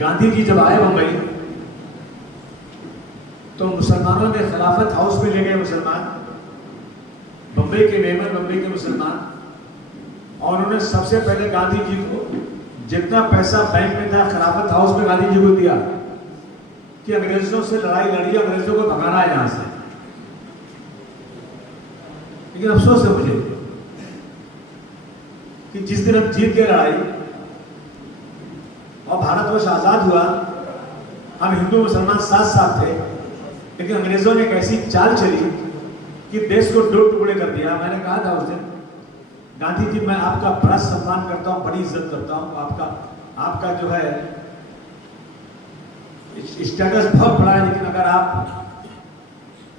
गांधी जी जब आए बम्बई तो मुसलमानों ने खिलाफत हाउस में ले गए मुसलमान, बम्बई के मेहमान, बम्बई के मुसलमान, और उन्होंने सबसे पहले गांधी जी को जितना पैसा बैंक में था खिलाफत हाउस में गांधी जी को दिया कि अंग्रेजों से लड़ाई लड़ी, अंग्रेजों को भगाना है यहां से। लेकिन अफसोस है मुझे कि जिस दिन हम जीत के लड़ाई और भारतवर्ष आजाद हुआ, हम हिंदू मुसलमान साथ साथ थे, लेकिन अंग्रेजों ने एक ऐसी चाल चली कि देश को दो टुकड़े कर दिया। मैंने कहा था उस दिन, गांधी जी मैं आपका बड़ा सम्मान करता हूं, बड़ी इज्जत करता हूं, आपका जो है स्टेटस बहुत बड़ा है, लेकिन अगर आप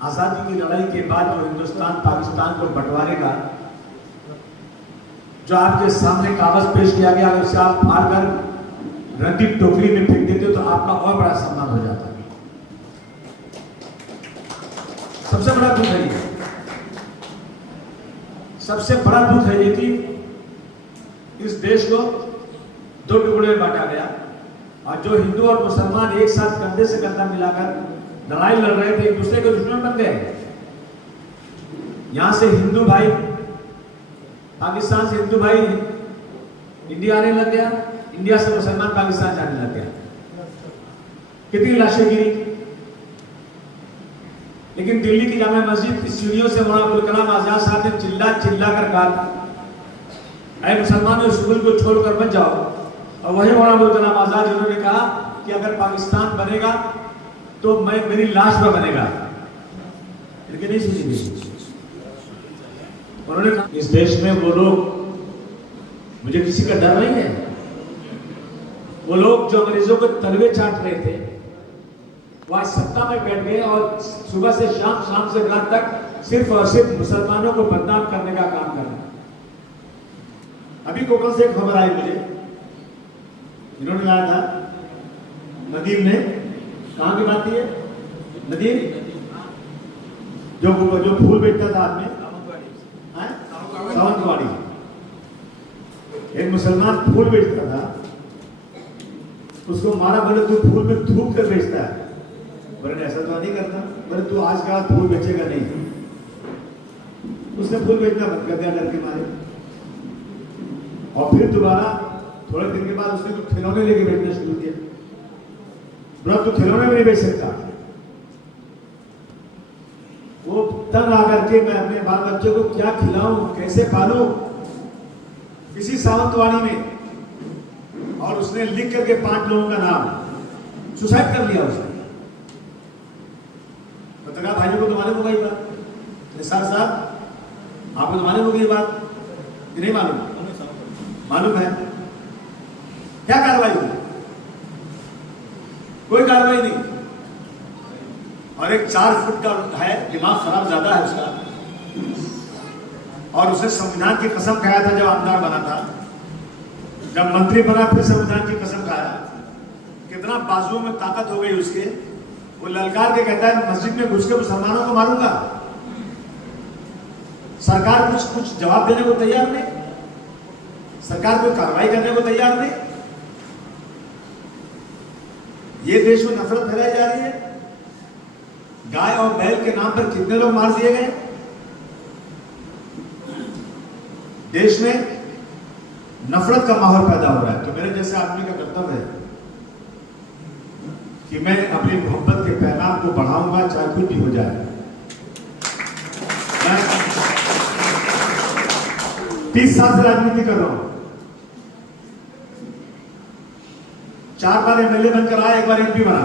आजादी की लड़ाई के बाद जो हिंदुस्तान पाकिस्तान को बंटवारे का जो आपके सामने कागज पेश किया गया, अगर उसे आप फाड़ कर रंगीन टोकरी में फेंक देते तो आपका और बड़ा सम्मान हो जाता। सबसे बड़ा दुख है ये, सबसे बड़ा दुख है ये कि इस देश को दो टुकड़े में बांटा गया और जो हिंदू और मुसलमान एक साथ कंधे से कंधा मिलाकर लड़ाई लड़ रहे थे, एक दूसरे के दुश्मन बन गए। यहां से हिंदू भाई पाकिस्तान से हिंदू भाई इंडिया आने लग गया, इंडिया से मुसलमान पाकिस्तान जाने लग गया। कितनी लाशें गिरी, लेकिन दिल्ली की जामा मस्जिद की सीढ़ियों से मौलाना अब्दुल कलाम आजाद साहब ने चिल्ला चिल्ला कर कहा, ऐ मुसलमानों स्कूल को छोड़कर बच जाओ। और वही मौलाना अब्दुल कलाम आजाद जिन्होंने कहा कि अगर पाकिस्तान बनेगा तो मैं मेरी लाश पर बनेगा, लेकिन नहीं सुनी गई। उन्होंने कहा इस देश में वो लोग, मुझे किसी का डर नहीं है, वो लोग जो अंग्रेजों को तलवे चाट रहे थे वो आज सत्ता में बैठ गए और सुबह से शाम, शाम से रात तक सिर्फ और सिर्फ मुसलमानों को बदनाम करने का काम कर रहे हैं। अभी कोकल से एक खबर आई मुझे, इन्होंने कहा था, नदीम ने, कहां की बात है नदीम, जो फूल बेचता था आदमी सावंतवाड़ी, एक मुसलमान फूल बेचता था, उसको मारा, बोले तू फूल में थूक कर बेचता है। बोले ऐसा तो नहीं करता। बोले तू आज का फूल बेचेगा नहीं। उसने फूल बेचना बंद कर दिया डर के मारे, और फिर दोबारा थोड़े दिन के बाद उसने तो खिलौने लेके बेचना शुरू किया। बोला तू खिलौने में नहीं बेच सकता। वो तंग आकर के मैं अपने बाल बच्चों को क्या खिलाऊं, कैसे पालूं, किसी सावंतवाड़ी में, और उसने लिख करके 5 लोगों का नाम सुसाइड कर लिया उसने। पत्रकार भाइयों को तो मालूम होगा ये बात, निसार साहब आपको तो मालूम होगी ये बात कि नहीं मालूम? मालूम है। क्या कार्रवाई हुई? कोई कार्रवाई नहीं। और एक 4 फुट का है, दिमाग खराब ज्यादा है उसका, और उसने संविधान की कसम खाया था जब आमदार बना था, जब मंत्री बना फिर संविधान की कसम खाया। कितना बाजुओं में ताकत हो गई उसके, वो ललकार के कहता है मस्जिद में घुस के मुसलमानों को मारूंगा। सरकार कुछ जवाब देने को तैयार नहीं, सरकार कोई कार्रवाई करने को तैयार नहीं। ये देश में नफरत फैलाई जा रही है। गाय और बैल के नाम पर कितने लोग मार दिए गए देश में, नफरत का माहौल पैदा हो रहा है। तो मेरे जैसे आदमी का कर्तव्य है कि मैं अपनी मोहब्बत के पैगाम को बढ़ाऊंगा, चाहे कुछ भी हो जाए। मैं 30 साल से राजनीति कर रहा हूं, 4 बार एमएलए बनकर आया, 1 बार एमपी बना।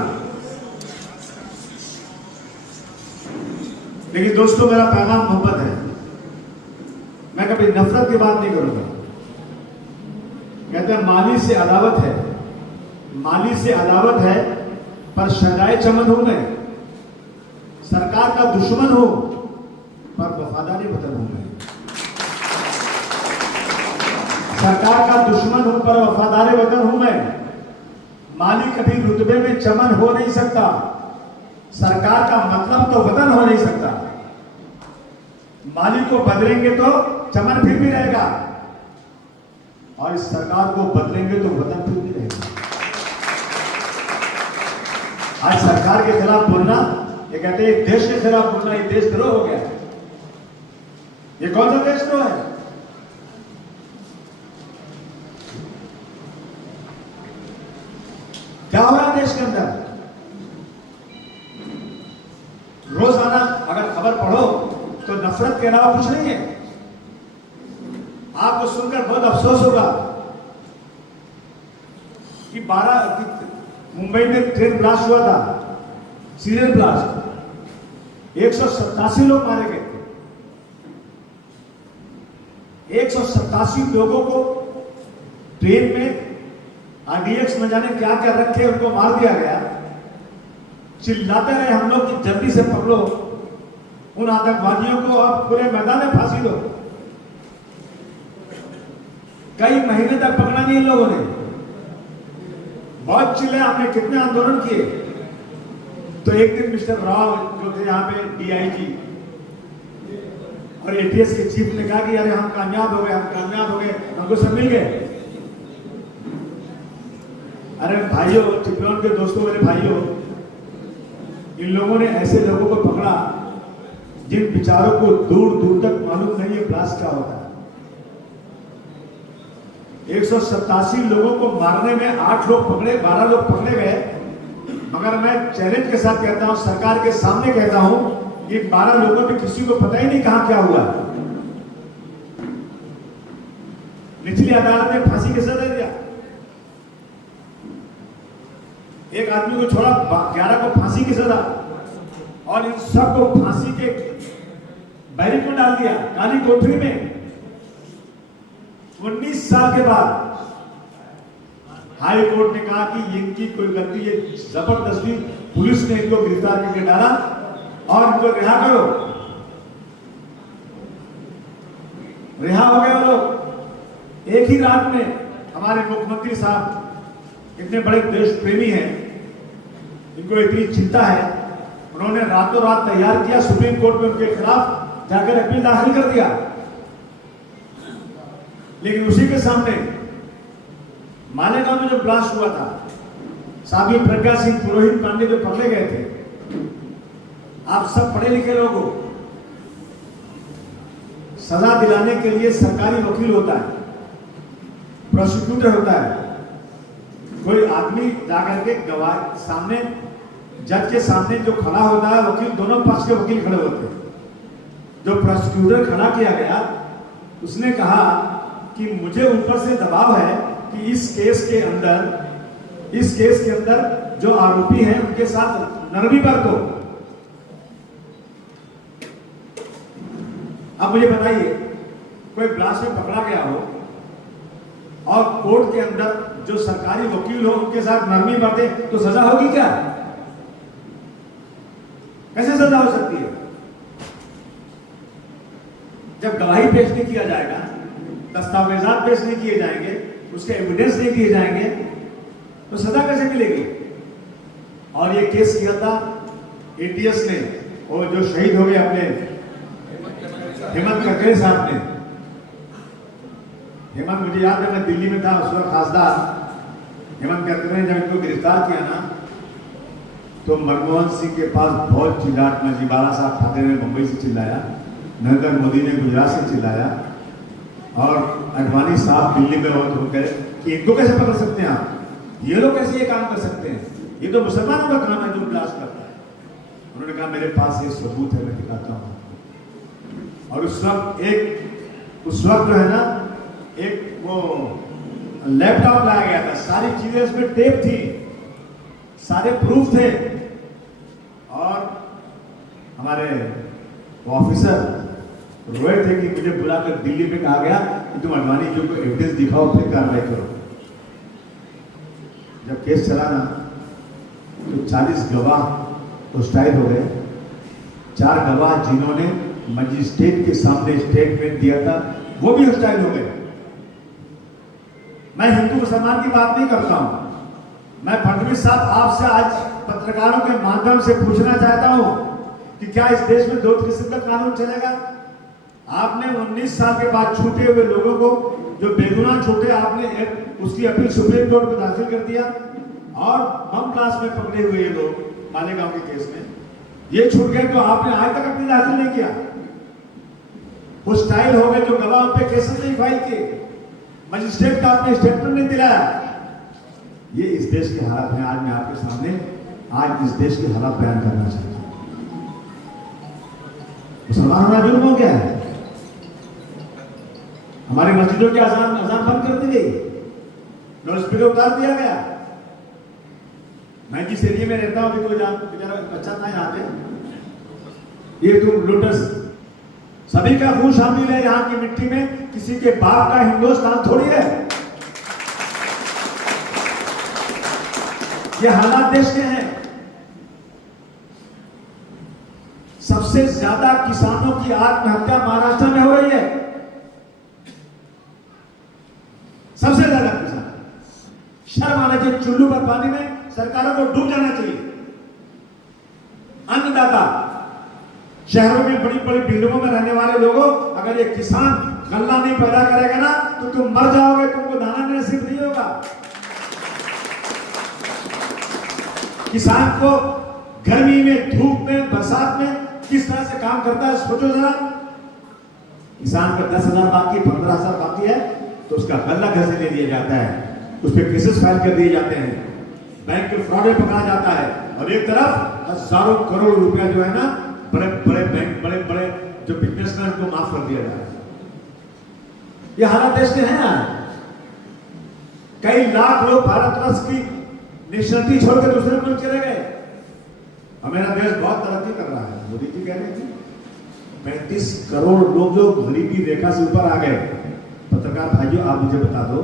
लेकिन दोस्तों मेरा पैगाम मोहब्बत है, मैं कभी नफरत की बात नहीं करूंगा। कहते हैं माली से अदावत है, माली से अदावत है पर शजाए चमन हूं मैं, सरकार का दुश्मन हूं पर वफादारी वतन हूं मैं। सरकार का दुश्मन हूं पर वफादारी वतन हूं मैं। माली कभी रुतबे में चमन हो नहीं सकता, सरकार का मतलब तो वतन हो नहीं सकता। माली को बदलेंगे तो चमन फिर भी रहेगा, और इस सरकार को बदलेंगे तो वतन फिर भी रहेगा। आज सरकार के खिलाफ बोलना, ये कहते हैं देश के खिलाफ बोलना, ये देशद्रोह हो गया। ये कौन सा देशद्रोह है? क्या हो रहा है देश के अंदर? रोजाना अगर खबर पढ़ो तो नफरत के अलावा कुछ नहीं है। आपको सुनकर बहुत अफसोस होगा कि मुंबई में ट्रेन ब्लास्ट हुआ था, सीरियल ब्लास्ट, 187 लोग मारे गए थे। 187 लोगों को ट्रेन में आरडीएक्स न जाने क्या क्या रखे उनको मार दिया गया। चिल्लाते रहे हम लोग कि जल्दी से पकड़ो उन आतंकवादियों को और पूरे मैदान में फांसी दो। कई महीने तक पकड़ा नहीं इन लोगों ने, बहुत चिल्ले, हमने कितने आंदोलन किए। तो एक दिन मिस्टर राव जो थे यहाँ पे डीआईजी और एटीएस के चीफ ने कहा कि अरे हम कामयाब हो गए, हम कामयाब हो गए, हमको सब मिल गए। अरे भाइयों, चिपळूण के दोस्तों, मेरे भाइयों, इन लोगों ने ऐसे लोगों को पकड़ा जिन बेचारों को दूर दूर तक मालूम नहीं है ब्लास्ट क्या होता है। 187 लोगों को मारने में 8 लोग पकड़े, 12 लोग पकड़े गए। मगर मैं चैलेंज के साथ कहता हूं, सरकार के सामने कहता हूं, कि 12 लोगों में किसी को पता ही नहीं कहां क्या हुआ। निचली अदालत ने फांसी की सजा दिया, एक आदमी को छोड़ा, 11 को फांसी की सजा, और इन सबको फांसी के बैरिक में डाल दिया, काली कोठरी में। 19 साल के बाद हाई कोर्ट ने कहा कि इनकी कोई गलती, ये जबरदस्ती पुलिस ने इनको गिरफ्तार करके डाला और इनको रिहा करो। रिहा हो गए वो लोग एक ही रात में। हमारे मुख्यमंत्री साहब इतने बड़े देश प्रेमी हैं, इनको इतनी चिंता है, उन्होंने रातों रात तैयार किया, सुप्रीम कोर्ट में उनके खिलाफ जाकर अपील दाखिल कर दिया। लेकिन उसी के सामने मालेगांव में जो ब्लास्ट हुआ था, साध्वी प्रज्ञा सिंह पुरोहित पांडे जो पकड़े गए थे, आप सब पढ़े लिखे लोगों को सजा दिलाने के लिए सरकारी वकील होता है, प्रोसिक्यूटर होता है। कोई आदमी जाकर के गवाह सामने, जज के सामने जो खड़ा होता है, वकील, दोनों पक्ष के वकील खड़े होते हैं। जो प्रोसिक्यूटर खड़ा किया गया, उसने कहा कि मुझे ऊपर से दबाव है कि इस केस के अंदर जो आरोपी हैं उनके साथ नरमी बरतो। अब मुझे बताइए, कोई ब्लास्ट में पकड़ा गया हो और कोर्ट के अंदर जो सरकारी वकील हो उनके साथ नरमी बरते तो सजा होगी क्या? कैसे सजा हो सकती है? जब गवाही पेश नहीं किया जाएगा, दस्तावेजात पेश नहीं किए जाएंगे, उसके एविडेंस नहीं दिए जाएंगे, तो सजा कैसे मिलेगी? और ये केस किया था एटीएस ने, और जो शहीद हो गए अपने हेमंत करकरे साहब ने। हेमंत, मुझे याद है, मैं दिल्ली में था उस वक्त, खासदार हेमंत करकरे ने जब इनको गिरफ्तार किया ना, तो मनमोहन सिंह के पास बहुत चिल्लाट मची। बाला साहब ठाकरे ने मुंबई से चिल्लाया, नरेंद्र मोदी ने गुजरात से चिल्लाया, और अडवाणी साहब दिल्ली में हो तो कहे कि इनको कैसे पकड़ सकते हैं आप, ये लोग कैसे ये काम कर सकते हैं, ये तो मुसलमानों का काम है जो ब्लास्ट करता है। उन्होंने कहा मेरे पास ये सबूत है, मैं दिखाता हूँ। और उस वक्त जो है ना, एक वो लैपटॉप लाया गया था, सारी चीजें उसमें टेप थी, सारे प्रूफ थे। और हमारे ऑफिसर रोए थे कि मुझे बुलाकर दिल्ली में कहा गया कि तुम अडवाणी जी को एविडेंस दिखाओ, फिर कार्रवाई करो। जब केस चला ना, तो 40 गवाह हॉस्टाइल हो गए। 4 गवाह जिन्होंने मजिस्ट्रेट के सामने स्टेटमेंट दिया था, वो भी हॉस्टाइल हो गए। मैं हिंदू मुसलमान की बात नहीं करता हूं, मैं फडणवीस साहब आपसे आज पत्रकारों के माध्यम से पूछना चाहता हूं कि क्या इस देश में 2 किस्म का कानून चलेगा? आपने 19 साल के बाद छूटे हुए लोगों को, जो बेगुनाह छूटे, आपने उसकी अपील सुप्रीम कोर्ट में दाखिल कर दिया, और बम ब्लास्ट में पकड़े हुए ये लोग मालेगांव के केस में, ये छूट गए तो आपने आज तक अपनी हाजिर नहीं किया। वो स्टाइल हो गए जो गवाहों पे केसेस नहीं फाइल किए, मजिस्ट्रेट का आपने स्टेटमेंट नहीं दिलाया। ये इस देश के हालात हैं। आज मैं आपके सामने आज इस देश के हालात बयान करना चाहता हूं। मुसलमान होना जुर्म हो गया है। हमारी मस्जिदों की अजान बंद कर दी गई, लाउड स्पीकर उतार दिया गया। मैं जिस एरिया में रहता हूं, अभी कोई बेचारा बच्चा था यहाँ पे, ये तुम लोटस, सभी का खून शामिल है यहाँ की मिट्टी में। किसी के बाप का हिंदुस्तान थोड़ी है। ये हालात देश के हैं। सबसे ज्यादा किसानों की आत्महत्या महाराष्ट्र में हो रही है। सबसे ज्यादा किसान। शर्म आना चाहिए। चुल्लू पर पानी में सरकारों को डूब जाना चाहिए। अन्नदाता, शहरों में बड़ी बड़ी बिल्डिंगों में रहने वाले लोगों, अगर ये किसान गल्ला नहीं पैदा करेगा ना तो तुम मर जाओगे, तुमको दाना नसीब नहीं होगा। किसान को गर्मी में, धूप में, बरसात में किस तरह से काम करता है सोचो जरा। किसान का 10,000 बाकी, 15,000 बाकी है तो उसका गल्ला घर से ले लिया जाता है, उस पर केसेस फाइल कर दिए जाते हैं, बैंक के फ्रॉड में पकड़ा जाता है, और एक तरफ हजारों करोड़ रुपया जो है ना बड़े बड़े बैंक, बड़े बड़े जो बिजनेसमैन को माफ कर दिया जाता है। ये हालात देश के हैं यार। कई लाख लोग भारतवर्ष की नेशनलिटी छोड़कर दूसरे मुल्क चले गए। हमारा देश बहुत तरक्की कर रहा है। मोदी जी कह रहे थे 35 करोड़ लोग जो गरीबी रेखा से ऊपर आ गए। पत्रकार भाइयों, आप मुझे बता दो,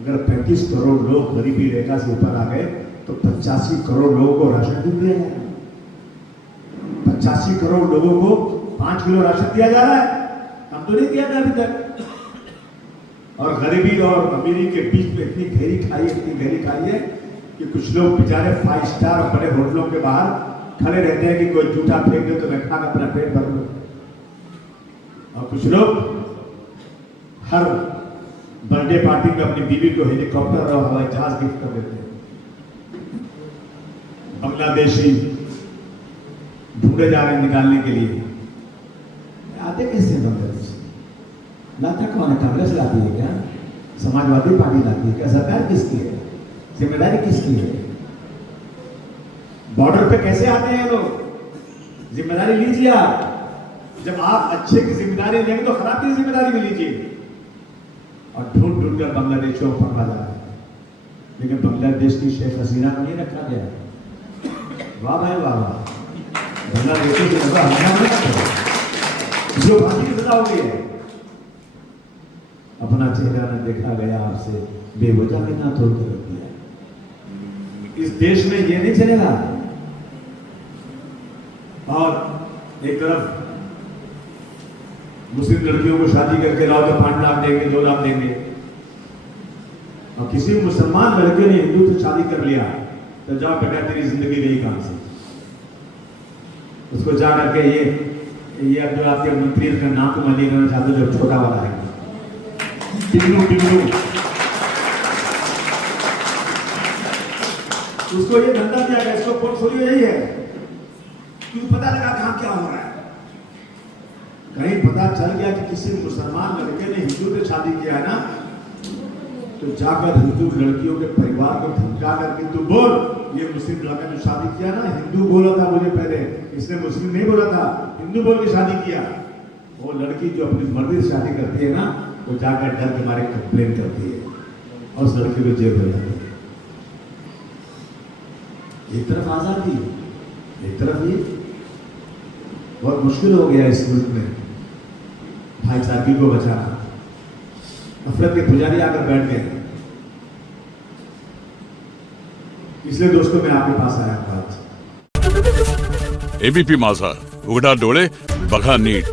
अगर 35 करोड़ लोग गरीबी रेखा से ऊपर आ गए तो 85 करोड़ लोगों को राशन क्यों दिया जा रहा है? 85 करोड़ लोगों को 5 किलो राशन दिया जा रहा है। हम तो नहीं दिया था अभी तक। और गरीबी और अमीरी के बीच में इतनी गहरी खाई है कि कुछ लोग बेचारे 5 स्टार और बड़े होटलों के बाहर खड़े रहते हैं कि कोई जूठा फेंक दे तो मैं खाकर अपना पेट भर लूं। और कुछ लोग हर बर्थडे पार्टी में अपनी बीवी को हेलीकॉप्टर और हवाई जहाज गिफ्ट कर देते हैं। बांग्लादेशी ढूंढे जा रहे निकालने के लिए। आते कैसे बांग्लादेश? लाता कौन है? कांग्रेस लाती है क्या? समाजवादी पार्टी लाती है क्या? सरकार किसकी है? जिम्मेदारी किसकी है? बॉर्डर पे कैसे आते हैं लोग? जिम्मेदारी लीजिए आप। जब आप अच्छे की जिम्मेदारी लेंगे तो खराब की जिम्मेदारी भी लीजिए। और ढूंढ ढूंढ कर बांग्लादेशियों को पकड़ा जा रहा है, लेकिन बांग्लादेश की शेख हसीना को नहीं रखा गया। वाह भाई वाह वाह। बांग्लादेशी की सजा जो फांसी की सजा हो गई है। अपना चेहरा न देखा गया आपसे, बेवजह कितना तोड़ कर रख दिया। इस देश में ये नहीं चलेगा। और एक तरफ मुस्लिम लड़कियों को शादी करके लाओ तो 5 लाख देंगे, 2 लाख देंगे, और किसी मुसलमान लड़के ने हिंदू से शादी कर लिया तो जाओ बेटा तेरी जिंदगी रही कहां से। उसको जा करके ये अब जो आपके मंत्री का नाम तो मैं नहीं करना चाहता, जो छोटा वाला है टिंगलू, उसको ये धंधा दिया गया, इसको पोर्टफोलियो यही है। क्यों पता लगा कहां क्या हो रहा है? कहीं पता चल गया कि किसी मुसलमान लड़के ने हिंदू से शादी किया है ना, तो जाकर हिंदू लड़कियों के परिवार को धमका करके तू बोल ये मुस्लिम लड़का ने शादी किया ना, हिंदू बोला था मुझे पहले, इसने मुस्लिम नहीं बोला था, हिंदू बोल के शादी किया। वो लड़की जो अपनी मर्जी से शादी करती है ना, वो जाकर डर के मारे कंप्लेन करती है और उस लड़की को जेल हो जाती है। एक तरफ आजादी, एक तरफ ये। बहुत मुश्किल हो गया इस मुल्क में भाईचारगी को बचाना। नफरत के पुजारी आकर बैठ गए। इसलिए दोस्तों मैं आपके पास आया आज। एबीपी माझा, उघडा डोळे बघा नीट।